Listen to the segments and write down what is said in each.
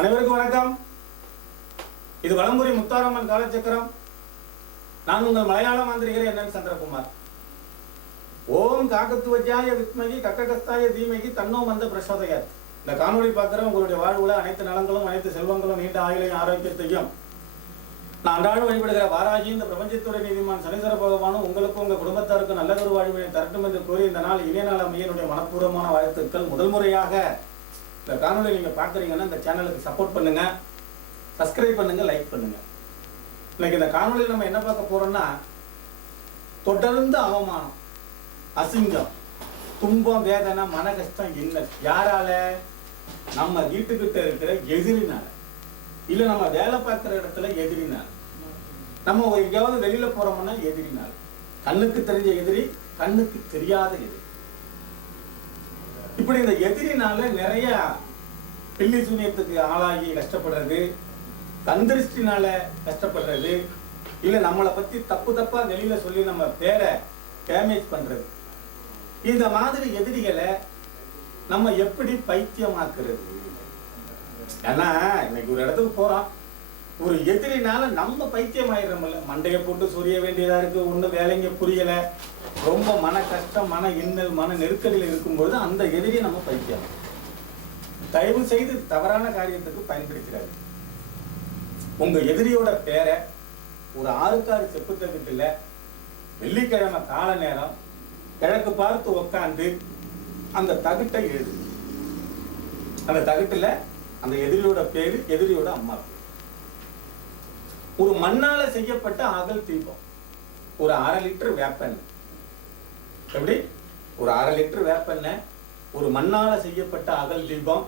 அனைவருக்கும் வணக்கம். இது வளம்புரி முத்தாரம்மன் காலச்சக்கரம். நான் உங்கள் மலையாள மாந்திரிகர் என் சந்திரகுமார். ஓம் காக்கத்துவஜாய வித்மகி கக்ககஸ்தாய தீமகி தன்னோ மந்த பிரசோதயத் இந்த காணொலி பார்க்குற உங்களுடைய வாழ்வுல அனைத்து நலங்களும் அனைத்து செல்வங்களும் நீண்ட ஆயுளையும் ஆரோக்கியத்தையும் நான் அன்றாடம் வழிபடுகிற வாராகி இந்த பிரபஞ்சத்துடைய நீதிமான் சனீஸ்வர பகவானும் உங்களுக்கும் உங்க குடும்பத்தாருக்கும் நல்லதொரு வாழ்வினை தரட்டும் என்று கூறி இந்த நாள் இணைய நாள் அமையனுடைய மனப்பூர்வமான வாழ்த்துக்கள். முதல் முறையாக இந்த காணொலியை நீங்க பார்க்குறீங்கன்னா இந்த சேனலுக்கு சப்போர்ட் பண்ணுங்க. சப்ஸ்கிரைப் பண்ணுங்க லைக் பண்ணுங்க. இன்னைக்கு இந்த காணொலியில் நம்ம என்ன பார்க்க போறோம்னா தொடர்ந்து அவமானம் அசிங்கம் துன்பம் வேதனை மன கஷ்டம் இல்லை யாரால? நம்ம வீட்டுக்கிட்ட இருக்கிற எதிரினால. இல்ல நம்ம வேலை பார்க்குற இடத்துல எதிரினால. நம்ம எங்கேயாவது வெளியில போறோம்னா எதிரினால. கண்ணுக்கு தெரிஞ்ச எதிரி கண்ணுக்கு தெரியாத எதிரி. இப்படி இந்த எதிரினால நிறைய பில்லி சூனியத்துக்கு ஆளாகி கஷ்டப்படுறது தந்திருஷ்டினால கஷ்டப்படுறது இல்ல நம்மளை பத்தி தப்பு தப்பா வெளியில சொல்லி நம்ம பேரை டேமேஜ் பண்றது. இந்த மாதிரி எதிரிகளை நம்ம எப்படி பைத்தியமாக்குறது? ஏன்னா இன்னைக்கு ஒரு இடத்துக்கு போறான் ஒரு எதிரினால நம்ம பைத்தியம் ஆயிடுறோம்ல மண்டையை போட்டு சொரிய வேண்டியதா இருக்கு ஒன்றும் வேலைங்க புரியல. ரொம்ப மன கஷ்டம் மன இன்னல் மன நெருக்கடியில் இருக்கும்பொழுது அந்த எதிரியை நம்ம பைத்தியம் தயவு செய்து தவறான காரியத்துக்கு பயன்படுத்திடாது உங்க எதிரியோட பேரை ஒரு ஆறுக்காறு செப்பு வெள்ளிக்கிழமை கால நேரம் கிழக்கு பார்த்து உக்காந்து அந்த தகுட்டை எழுது. அந்த தகுட்டுல அந்த எதிரியோட பேரு எதிரியோட அம்மா பேர். ஒரு மண்ணால செய்யப்பட்ட அகல் தீபம். ஒரு அரை லிட்டர் வேப்பெண்ணெய். எப்படி? ஒரு அரை லிட்டர் வேப்பெண்ணெய் ஒரு மண்ணால செய்யப்பட்ட அகல் தீபம்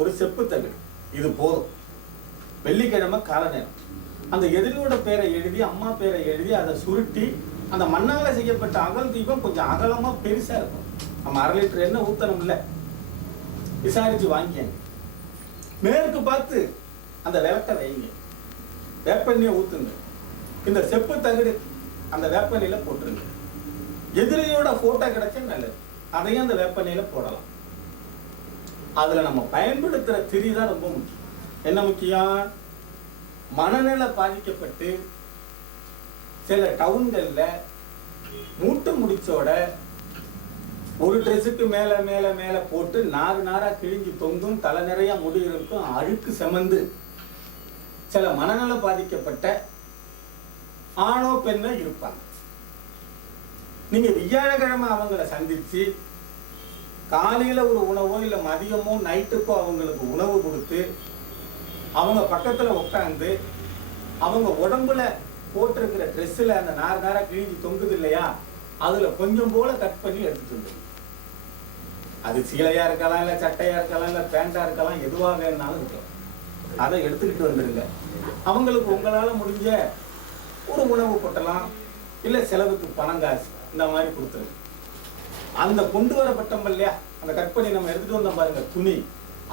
ஒரு செப்பு தகடு இது போதும். வெள்ளிக்கிழமை கால நேரம் அந்த எதிரியோட பேரை எழுதி அம்மா பேரை எழுதி அதை சுருட்டி அந்த மண்ணால செய்யப்பட்ட அகல் தீபம் கொஞ்சம் அகலமா பெருசா இருக்கும். நம்ம அரை லிட்டர் என்ன ஊத்தணும் இல்லை விசாரிச்சு வாங்கிக்கங்க. மேற்கு பார்த்து அந்த விளக்க வைங்க. வேப்பெண்ணெயை ஊற்றுங்க இந்த செப்பு தகடு அந்த வேப்பெண்ணெயில போட்டுருங்க. எதிரியோட ஃபோட்டோ கிடைச்சா நல்லது. அதையும் அந்த வேப்பெண்ணெயில போடலாம். அதில் நம்ம பயன்படுத்துகிற திரி தான் ரொம்ப முக்கியம். என்ன முக்கியம்? மனநிலை பாதிக்கப்பட்டு சில டவுன்களில் மூட்டு முடிச்சோட ஒரு ட்ரெஸ்ஸுக்கு மேலே மேலே மேலே போட்டு நாறு நாராக கிழிஞ்சு தொங்கும் தலை நிறையா முடி இருக்கும் அழுக்கு செமந்து. சில மனநல பாதிக்கப்பட்ட ஆணோ பெண்ணோ இருப்பாங்க. நீங்க வியாழக்கிழமை அவங்கள சந்திச்சு காலையில ஒரு உணவோ இல்லை மதியமோ நைட்டுக்கோ அவங்களுக்கு உணவு கொடுத்து அவங்க பக்கத்துல உட்காந்து அவங்க உடம்புல போட்டிருக்கிற ட்ரெஸ்ஸில் அந்த நார் நாராக கிழிஞ்சு தொங்குது இல்லையா? அதில் கொஞ்சம் போல கட் பண்ணி எடுத்துட்டு வந்து அது சீலையா இருக்கலாம் இல்லை சட்டையாக இருக்கலாம் இல்லை பேண்டாக இருக்கலாம் எதுவாக வேணாலும் இருக்கலாம். அதை எடுத்துக்கிட்டு வந்துருங்க. அவங்களுக்கு உங்களால முடிஞ்ச ஒரு உணவு கொட்டலாம் இல்லை செலவுக்கு பணம் காசு இந்த மாதிரி கொடுத்துருங்க. அந்த கொண்டு வரப்பட்டோம் இல்லையா? அந்த கட் பண்ணி நம்ம எடுத்துட்டு வந்தோம் பாருங்க துணி.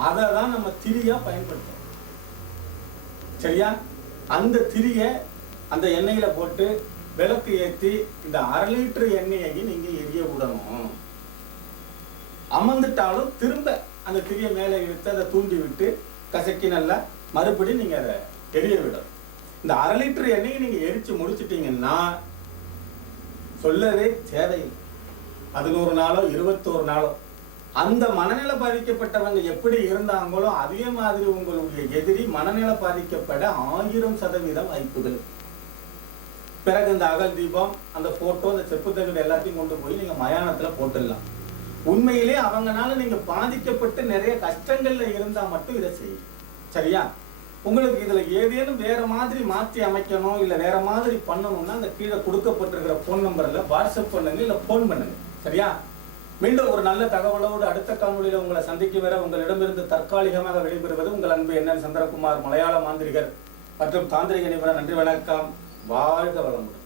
அதை தான் நம்ம திரியா பயன்படுத்தணும். சரியா? அந்த திரிய அந்த எண்ணெயில போட்டு விளக்கு ஏத்தி இந்த அரை லிட்டர் எண்ணெயை நீங்க எரிய விடணும். அமர்ந்துட்டாலும் திரும்ப அந்த திரிய மேலே இழுத்து அதை தூண்டி விட்டு கசக்கி நல்லா மறுபடியும் நீங்க அதை எரிய விடும் இந்த அரை லிட்டர் எண்ணெயை நீங்க எரிச்சு முடிச்சிட்டீங்கன்னா சொல்லவே தேவையில்லை. பதினோரு நாளோ இருபத்தோரு நாளோ. அந்த மனநிலை பாதிக்கப்பட்டவங்க எப்படி இருந்தாங்களோ அதே மாதிரி உங்களுடைய எதிரி மனநிலை பாதிக்கப்பட ஆயிரம் சதவீதம் வாய்ப்புகள். பிறகு இந்த அகல் தீபம் அந்த போட்டோ அந்த செப்பு தகடு எல்லாத்தையும் கொண்டு போய் நீங்க மயானத்துல போட்டுடலாம். உண்மையிலே அவங்கனால நீங்க பாதிக்கப்பட்டு நிறைய கஷ்டங்கள்ல இருந்தா மட்டும் இதை செய்யும் சரியா? உங்களுக்கு இதுல ஏதேனும் வேற மாதிரி மாற்றி அமைக்கணும் இல்ல வேற மாதிரி பண்ணணும்னா அந்த கீழே கொடுக்கப்பட்டிருக்கிற போன் நம்பர்ல வாட்ஸ்அப் பண்ணுங்க இல்ல போன் பண்ணுங்க. சரியா? மீண்டும் ஒரு நல்ல தகவலோடு அடுத்த காணொலியில் உங்களை சந்திக்கும் வர உங்களிடமிருந்து தற்காலிகமாக வெளிபெறுவது உங்கள் அன்பு என்ன சந்திரகுமார் மலையாள மாந்திரிகர் மற்றும் தாந்திரிக நிபுணர். நன்றி வணக்கம். வாழ்க வளமுடன்.